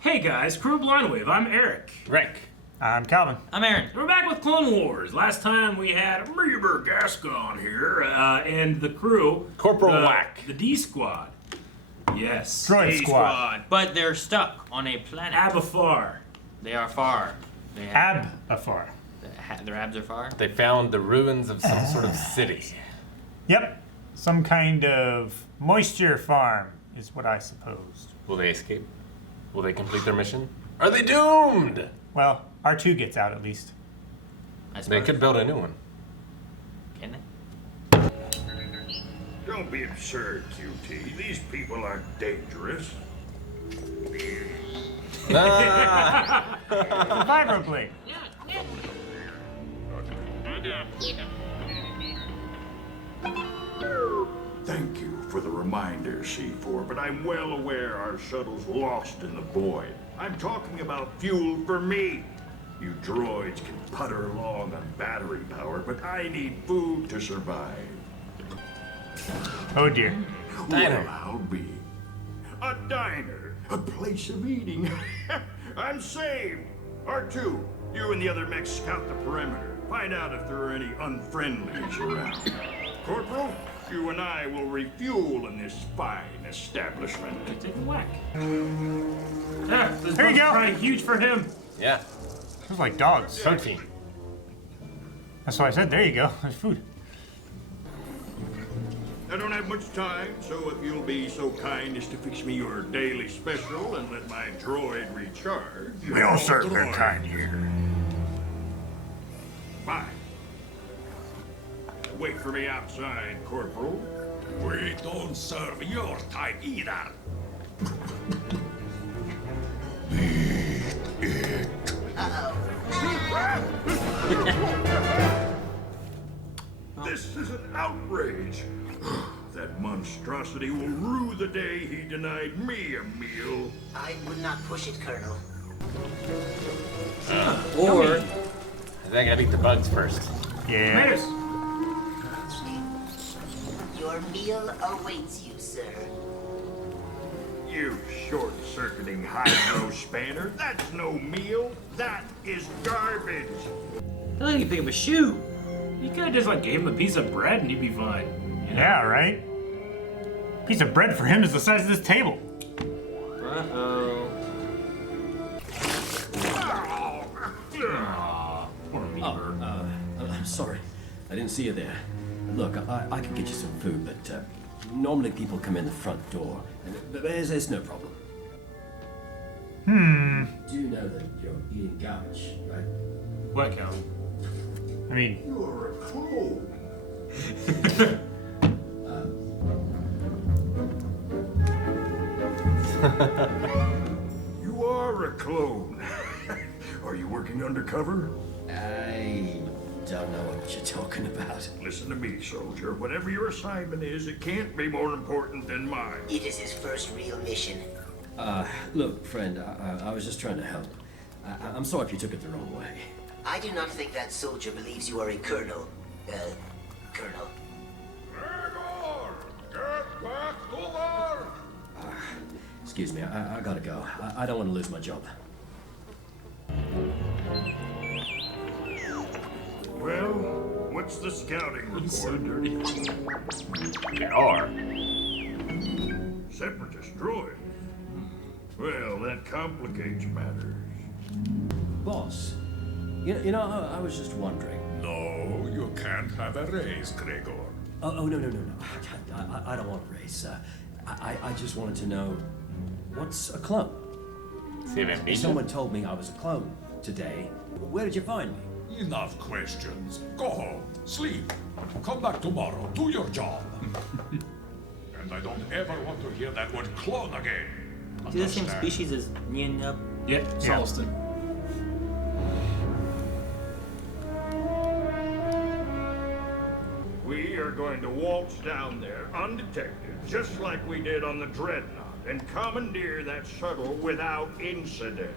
Hey guys, Crew Blindwave, I'm Eric. Rick. I'm Calvin. I'm Aaron. We're back with Clone Wars. Last time we had Reber Gascon here, and the crew. Corporal Whack. The D Squad. Yes. Droid D Squad. But they're stuck on a planet. Abafar. They are far. They have, Abafar. their abs are far. They found the ruins of some sort of city. Yep. Some kind of moisture farm is what I supposed. Will they escape? Will they complete their mission? Are they doomed? Well, R2 gets out at least. I They suppose. could build a new one. Can they? Don't be absurd, QT. These people aren't dangerous. Ah! Vibroblade. Thank you for the reminder, C4, but I'm well aware our shuttle's lost in the void. I'm talking about fuel for me. You droids can putter along on battery power, but I need food to survive. Oh dear. Diner. Well, I'll be. A diner. A place of eating. I'm saved. R2, you and the other mechs scout the perimeter. Find out if there are any unfriendlies around. Corporal, you and I will refuel in this fine establishment. Take a whack. Yeah, this There you one's go. probably huge for him. Yeah. Those like dogs. Protein. That's what I said. There you go. There's food. I don't have much time, so if you'll be so kind as to fix me your daily special and let my droid recharge. We all serve their kind here. Fine. Wait for me outside, Corporal. We don't serve your type either. This is an outrage. That monstrosity will rue the day he denied me a meal. I would not push it, Colonel. Or I think I gotta eat the bugs first. Yeah. Tomatoes. Your meal awaits you, sir. You short-circuiting hydro spanner. That's no meal. That is garbage. they let you pick up a shoe. You could have just like gave him a piece of bread and he'd be fine. You know? Yeah, right? Piece of bread for him is the size of this table. Uh-oh. Aw, poor Reber. I'm sorry. I didn't see you there. Look, I can get you some food, but normally people come in the front door. But there's no problem. Do you know that you're eating garbage, right? What count? I mean, You're a clone. You are a clone. Are you working undercover? I don't know what you're talking about. Listen to me, soldier. Whatever your assignment is, it can't be more important than mine. It is his first real mission. Look, friend, I was just trying to help. I'm sorry if you took it the wrong way. I do not think that soldier believes you are a colonel. Colonel. Gregor, get back to work. Excuse me, I gotta go. I don't want to lose my job. Well, what's the scouting report? He's so dirty. They are. Separatist droid. Well, that complicates matters. Boss, you know, I was just wondering. No, you can't have a raise, Gregor. Oh, no. I don't want a race. I just wanted to know, what's a clone? See if amnesia? Someone told me I was a clone today. Where did you find me? Enough questions. Go home, sleep. Come back tomorrow, do your job. And I don't ever want to hear that word clone again. Is he the same Understand? species as Nyan? Yep, Solston. We are going to waltz down there undetected, just like we did on the Dreadnought, and commandeer that shuttle without incident.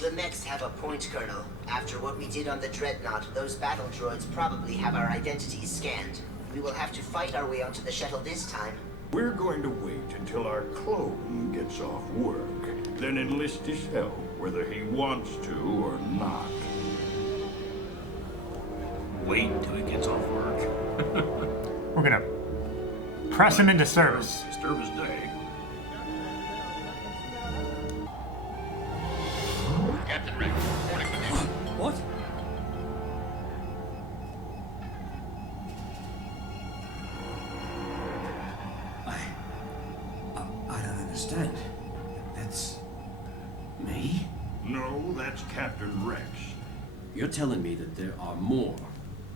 The mechs have a point, Colonel. After what we did on the Dreadnought, those battle droids probably have our identities scanned. We will have to fight our way onto the shuttle this time. We're going to wait until our clone gets off work, then enlist his help, whether he wants to or not. Wait till he gets off work. We're gonna press him into service. Disturb his day. Captain Rex, reporting to you. What? I don't understand. That's me? No, that's Captain Rex. You're telling me that there are more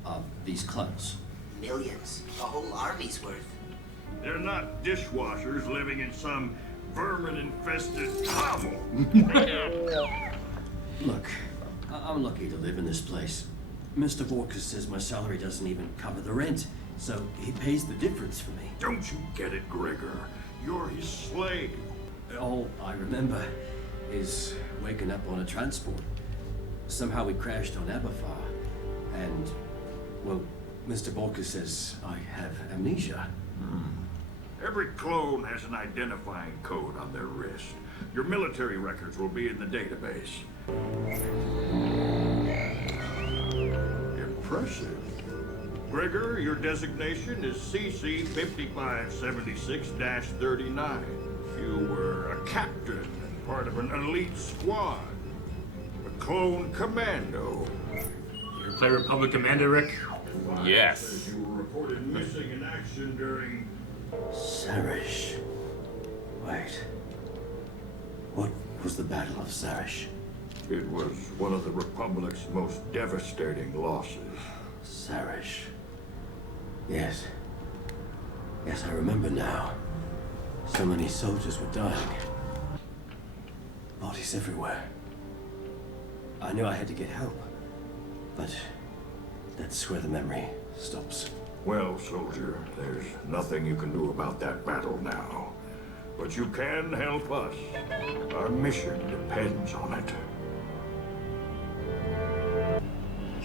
of these clones? Millions. A whole army's worth. They're not dishwashers living in some vermin-infested hovel. Look, I'm lucky to live in this place. Mr. Vorkus says my salary doesn't even cover the rent, so he pays the difference for me. Don't you get it, Gregor? You're his slave. All I remember is waking up on a transport. Somehow we crashed on Aberfar, and, well, Mr. Vorkus says I have amnesia. Every clone has an identifying code on their wrist. Your military records will be in the database. Impressive. Gregor, your designation is CC 5576-39. You were a captain and part of an elite squad. A clone commando. You ever play Republic Commando, Rick? Yes. You were reported missing in action during... Sarish. Wait. What was the Battle of Sarish? It was one of the Republic's most devastating losses. Sarish. Yes. Yes, I remember now. So many soldiers were dying. Bodies everywhere. I knew I had to get help. But that's where the memory stops. Well, soldier, there's nothing you can do about that battle now. But you can help us. Our mission depends on it.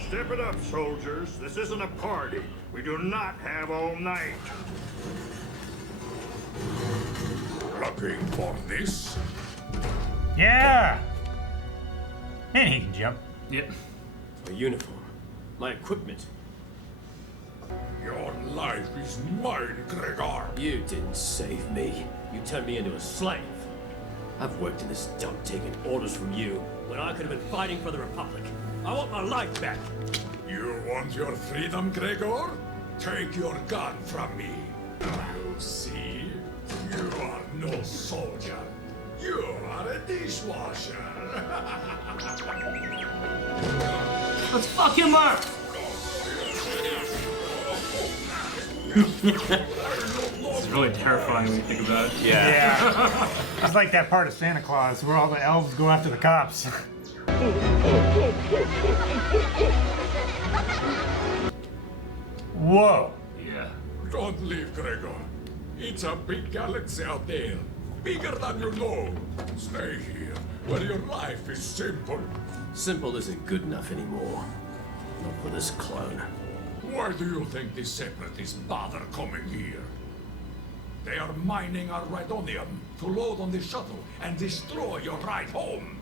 Step it up, soldiers. This isn't a party. We do not have all night. Looking for this? Yeah! And he can jump. Yep. My uniform. My equipment. Your life is mine, Gregor. You didn't save me. You turned me into a slave. I've worked in this dump taking orders from you when I could have been fighting for the Republic. I want my life back. You want your freedom, Gregor? Take your gun from me. You see? You are no soldier. You are a dishwasher. Let's fuck him up! It's really terrifying when you think about it. Yeah. Yeah. It's like that part of Santa Claus where all the elves go after the cops. Whoa. Yeah. Don't leave, Gregor. It's a big galaxy out there. Bigger than you know. Stay here, where your life is simple. Simple isn't good enough anymore. Not for this clone. Why do you think the separatists bother coming here? They are mining our Rhydonium to load on the shuttle and destroy your ride home.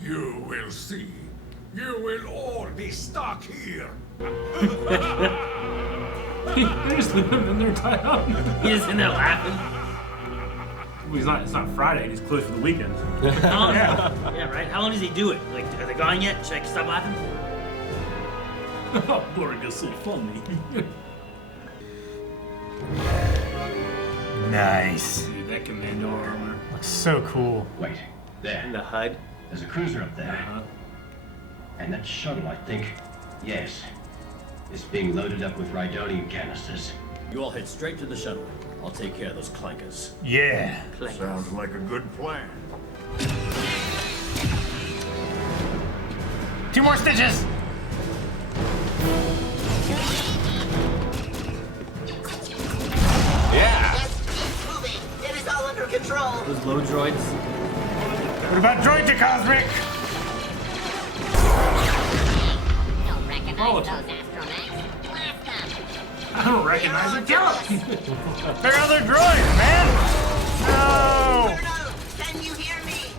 You will see. You will all be stuck here. They're just leaving him in there tied up. He's in there laughing. Well, it's not Friday, he's closed for the weekend. How long, yeah, right? How long does he do it? Like, are they gone yet? Should I stop laughing? Oh, boring is so funny. Nice. Dude, that commando armor. Looks so cool. Wait, there. In the HUD? There's a cruiser up there. Uh-huh. And that shuttle, I think. Yes. It's being loaded up with Rhydonium canisters. You all head straight to the shuttle. I'll take care of those clankers. Yeah. Sounds like a good plan. 2 more stitches. Yeah. Just keep moving. It is all under control. Those low droids? What about droid Cosmic? Don't recognize Oh, those astronauts. Blast them. I I don't recognize him. Kill him! They're other droids, man! No! Colonel, can you hear me?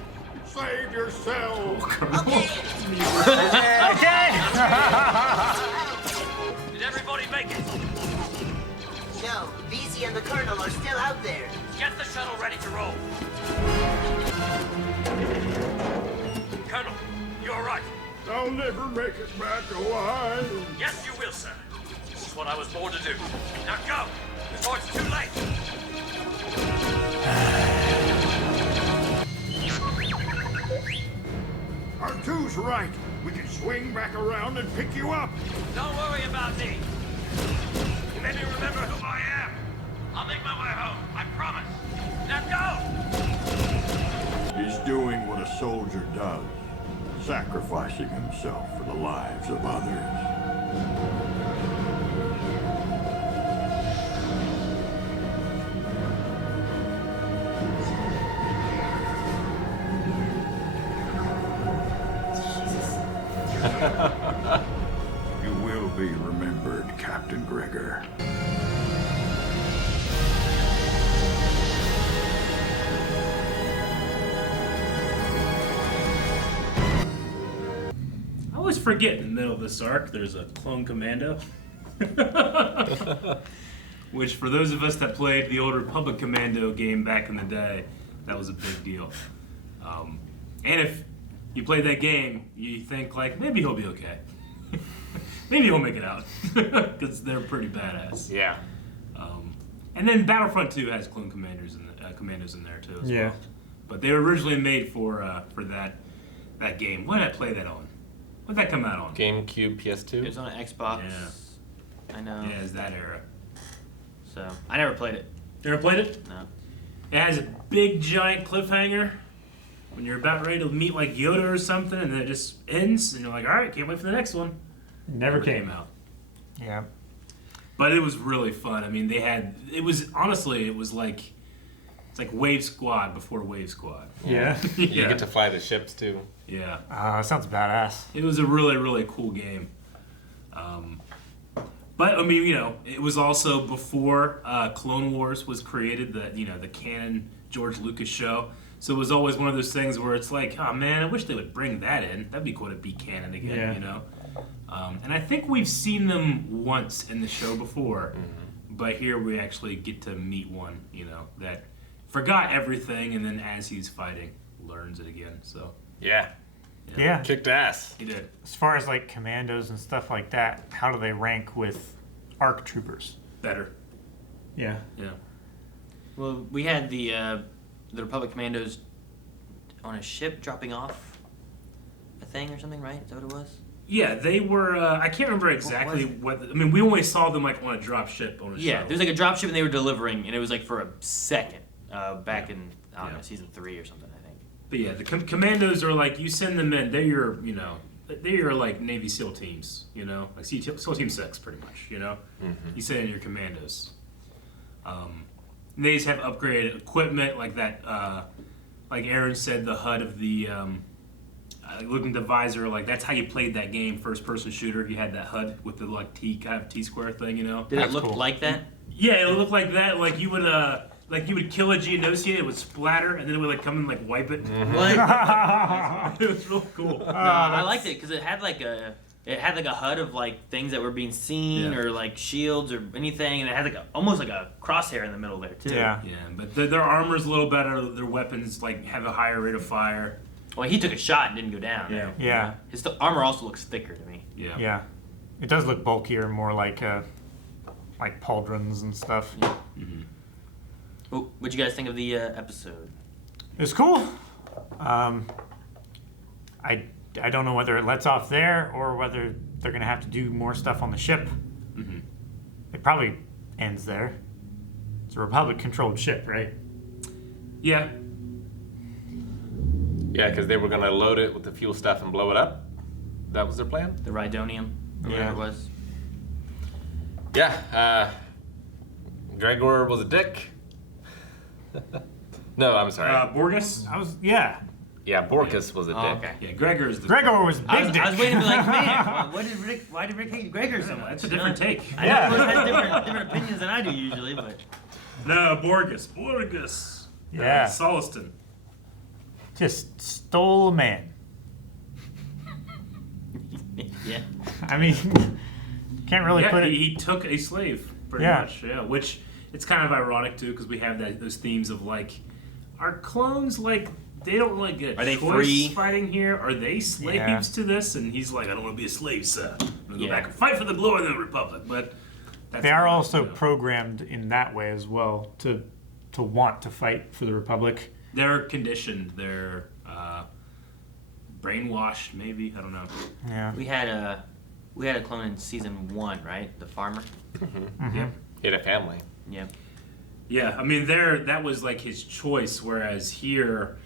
Save yourself! Okay. Okay! Did everybody make it? No, VZ and the Colonel are still out there. Get the shuttle ready to roll. Colonel, you all right? I'll never make it back alive. Yes, you will, sir. This is what I was born to do. Now go, before it's too late. R2's right. We can swing back around and pick you up. Don't worry about me. You made me remember who I am. I'll make my way home, I promise. Now go! He's doing what a soldier does, sacrificing himself for the lives of others. You will be remembered, Captain Gregor. I always forget in the middle of this arc there's a clone commando. Which, for those of us that played the old Republic Commando game back in the day, that was a big deal. And if you played that game, you think, like, maybe he'll be okay. Maybe he'll make it out. Because they're pretty badass. Yeah. And then Battlefront 2 has clone commandos in there, too, as Yeah. well. But they were originally made for that game. What did I play that on? What did that come out on? GameCube, It PS2. was on Xbox. Yeah. I know. Yeah, it's that era. So I never played it. You ever played it? No. It has a big, giant cliffhanger when you're about ready to meet, like, Yoda or something, and then it just ends, and you're like, all right, can't wait for the next one. Never came out. Yeah. But it was really fun. I mean, it was like, it's like Wave Squad before Wave Squad. Yeah. You get to fly the ships too. Yeah. Sounds badass. It was a really, really cool game. But, I mean, it was also before Clone Wars was created, the canon George Lucas show. So it was always one of those things where it's like, oh man, I wish they would bring that in. That'd be cool to be canon again, And I think we've seen them once in the show before, but here we actually get to meet one, that forgot everything, and then as he's fighting, learns it again. So Yeah. Yeah. Kicked ass. he did. As far as like commandos and stuff like that, how do they rank with ARC troopers? Better. Yeah. Yeah. Well, we had the Republic Commandos on a ship dropping off a thing or something, right? Is that what it was? Yeah, they were. I can't remember exactly what. I mean, we only saw them like on a drop ship on a Yeah, shuttle. there's like a dropship and they were delivering, and it was like for a second back in I don't Yeah. know, season 3 or something, I think. But yeah, the commandos are like, you send them in. They're your, they're your like Navy SEAL teams. Like SEAL Team 6, pretty much. You send in your commandos. And they just have upgraded equipment like that. Like Aaron said, the HUD of the looking at the visor, like that's how you played that game, first-person shooter. You had that HUD with the like T-square thing, Did That's it look cool. like that? Yeah, it looked like that. Like you would kill a Geonosian, it would splatter, and then it would like come and like wipe it. What? It was real cool. No, I liked it because it had like a HUD of like things that were being seen Yeah. or like shields or anything, and it had like almost like a crosshair in the middle there too. Yeah. Yeah, but their armor's a little better. Their weapons like have a higher rate of fire. Well, he took a shot and didn't go down. Yeah. Yeah. His armor also looks thicker to me. Yeah. Yeah. It does look bulkier, more like pauldrons and stuff. Yeah. What'd you guys think of the episode? It's cool. I don't know whether it lets off there or whether they're gonna have to do more stuff on the ship. Mhm. It probably ends there. It's a Republic-controlled ship, right? Yeah. Yeah, because they were gonna load it with the fuel stuff and blow it up. That was their plan. The Rhydonium, or whatever Yeah. it was. Yeah. Gregor was a dick. No, I'm sorry. Borges. Yeah, Borkus was a dick. Okay. Yeah, Gregor is the. Gregor was big I was dick. waiting to be like, man, why did Rick hate Gregor so much? That's a different take. I know everyone has different opinions than I do usually, but No, Borgus. Yeah. Soliston. Just stole a man. yeah. I mean, can't really Yeah, put it. he took a slave, pretty Yeah. much. Yeah, which it's kind of ironic too, because we have those themes of like, are clones like they don't really get a Are they choice free? fighting here? Are they slaves Yeah. to this? And he's like, I don't want to be a slave, sir. I'm gonna go Yeah. back and fight for the glory of the Republic. But that's They are not, also you know. programmed in that way as well to want to fight for the Republic. They're conditioned. They're brainwashed, maybe. I don't know. Yeah. We had a clone in season 1, right? The farmer. Yeah. He had a family. Yeah. Yeah, I mean, that was like his choice, whereas here,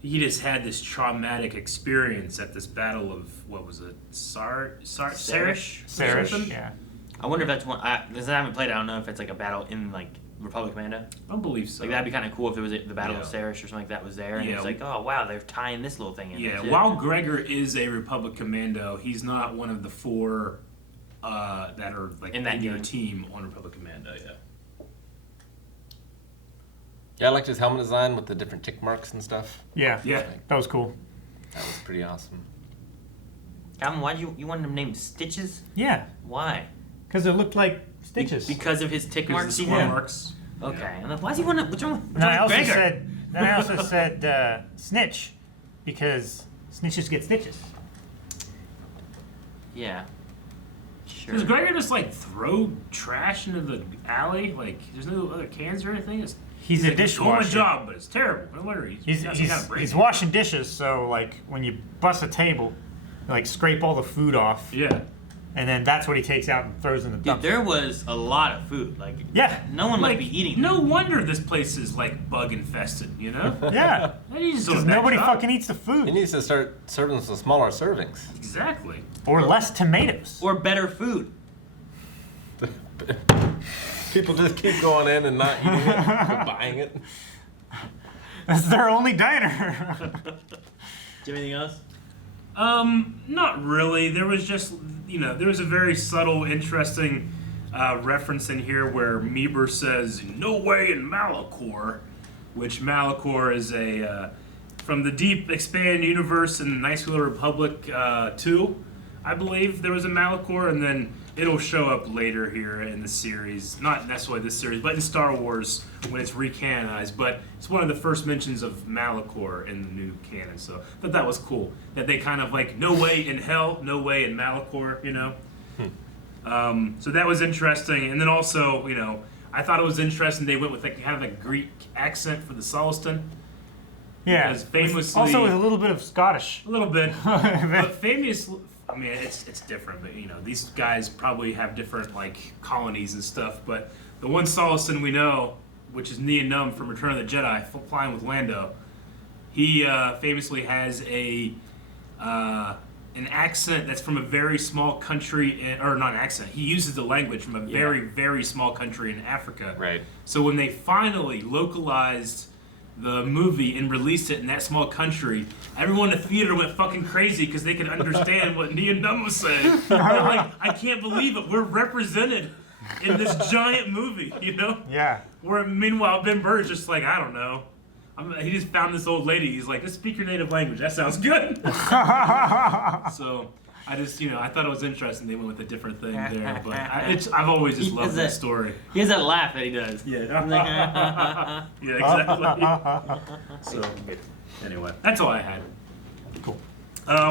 he just had this traumatic experience at this battle of, what was it, Sarish? Sarish, yeah. I wonder if that's one. Because I haven't played, I don't know if it's like a battle in like Republic Commando. I don't believe so. Like that'd be kind of cool if there was the Battle of Yeah. Sarish or something like that was there, and Yeah. it's like, oh wow, they're tying this little thing in. Yeah, there too. while Gregor is a Republic Commando, he's not one of the 4 that are like In that your game. team on Republic Commando, yeah. Yeah, I liked his helmet design with the different tick marks and stuff. Yeah. Yeah. That was cool. That was pretty awesome. Calvin, why you wanted him named Stitches? Yeah. Why? Because it looked like stitches. Because of his tick marks. Because he the square had? marks. Okay. I'm like, why does he want to? What's wrong with And I also Gregor? said snitch because snitches get stitches. Yeah. Sure. Does Gregor just like throw trash into the alley? Like, there's no other cans or anything? He's a like, "It's doing my dishwasher. job, but it's terrible. No wonder He's got some kind of brain." washing dishes, so like when you bust a table, you like scrape all the food off, Yeah. and then that's what he takes out and throws in the Dude, dumpster. there was a lot of food. Like, Yeah. no one Like, must be eating. no wonder this place is like bug infested, you know? Yeah. He just doing Because a bad nobody job. fucking eats the He food. needs to start serving some smaller servings. Exactly. Or less tomatoes. Or better food. People just keep going in and not eating it, but buying it. That's their only diner. Do you have anything else? Not really. There was just, there was a very subtle, interesting reference in here where Meeber says, "No way in Malachor," which Malachor is from the Deep Expand universe in Knights of the Republic 2, I believe there was a Malachor, and then it'll show up later here in the series. Not necessarily this series, but in Star Wars when it's recanonized. But it's one of the first mentions of Malachor in the new canon. So I thought that was cool. That they kind of like, no way in hell, no way in Malachor, So that was interesting. And then also, I thought it was interesting they went with like kind of a Greek accent for the Soliston. Yeah. Because famously... Also with a little bit of Scottish. A little bit. But famously... I mean, it's different, but these guys probably have different like colonies and stuff. But the one Soliston we know, which is Nia Num from Return of the Jedi, flying with Lando, he famously has an accent that's from a very small country, or not an accent. He uses the language from a very, very small country in Africa. Right. So when they finally localized the movie and released it in that small country, everyone in the theater went fucking crazy because they could understand what Nia Num was saying. They're like, I can't believe it. We're represented in this giant movie, Yeah. Where meanwhile Ben Burr's just like, I don't know. He just found this old lady. He's like, just speak your native language. That sounds good. So I just, I thought it was interesting. They went with a different thing there, but I've always just loved that story. He has that laugh that he does. Yeah. Yeah, exactly. So, anyway, that's all I had. Cool.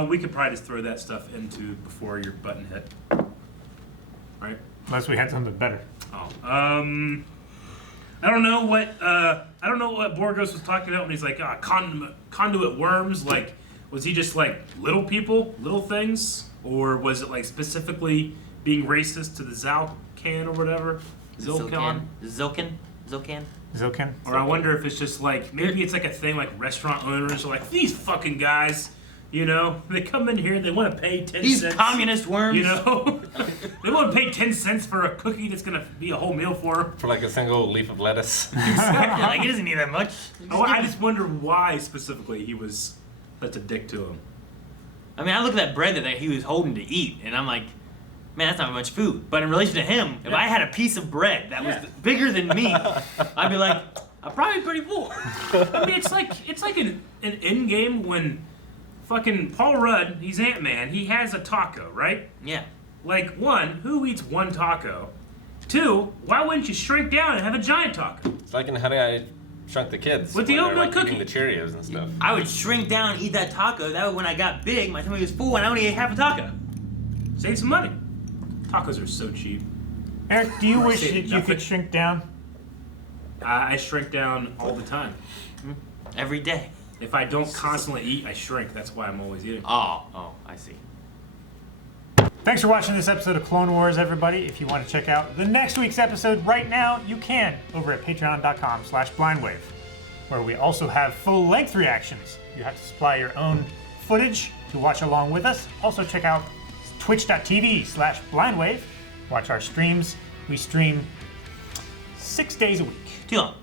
We could probably just throw that stuff into before your button hit. Right? Unless we had something better. Oh. I don't know what Borgos was talking about when he's like, conduit worms. Like, was he just like little people, little things, or was it like specifically being racist to the Zalcan or whatever? Zilkan. Or I wonder if it's just like, maybe it's like a thing like restaurant owners are like, these fucking guys, they come in here, they want to pay 10 cents. These communist worms. They want to pay 10 cents for a cookie that's going to be a whole meal for them. For like a single leaf of lettuce. Exactly. Like, he doesn't need that much. I just wonder why specifically he was That's a dick to him. I mean, I look at that bread that he was holding to eat, and I'm like, man, that's not much food. But in relation to him, if I had a piece of bread that was bigger than me, I'd be like, I'm probably pretty full. I mean, it's like an end game when fucking Paul Rudd, he's Ant-Man, he has a taco, right? Yeah. Like, one, who eats one taco? Two, why wouldn't you shrink down and have a giant taco? It's like in Honey, I Shrunk the Kids. With the when they're, oatmeal like, cookie. eating the Cheerios and stuff. I would shrink down and eat that taco. That way when I got big, my tummy was full and I only ate half a taco. Save some money. Tacos are so cheap. Eric, do you I wish say that you nothing. could shrink down? I shrink down all the time. Every day. If I don't constantly eat, I shrink. That's why I'm always eating. Oh, I see. Thanks for watching this episode of Clone Wars, everybody. If you want to check out the next week's episode right now, you can over at patreon.com/blindwave, where we also have full-length reactions. You have to supply your own footage to watch along with us. Also check out twitch.tv/blindwave. Watch our streams. We stream 6 days a week. Too long.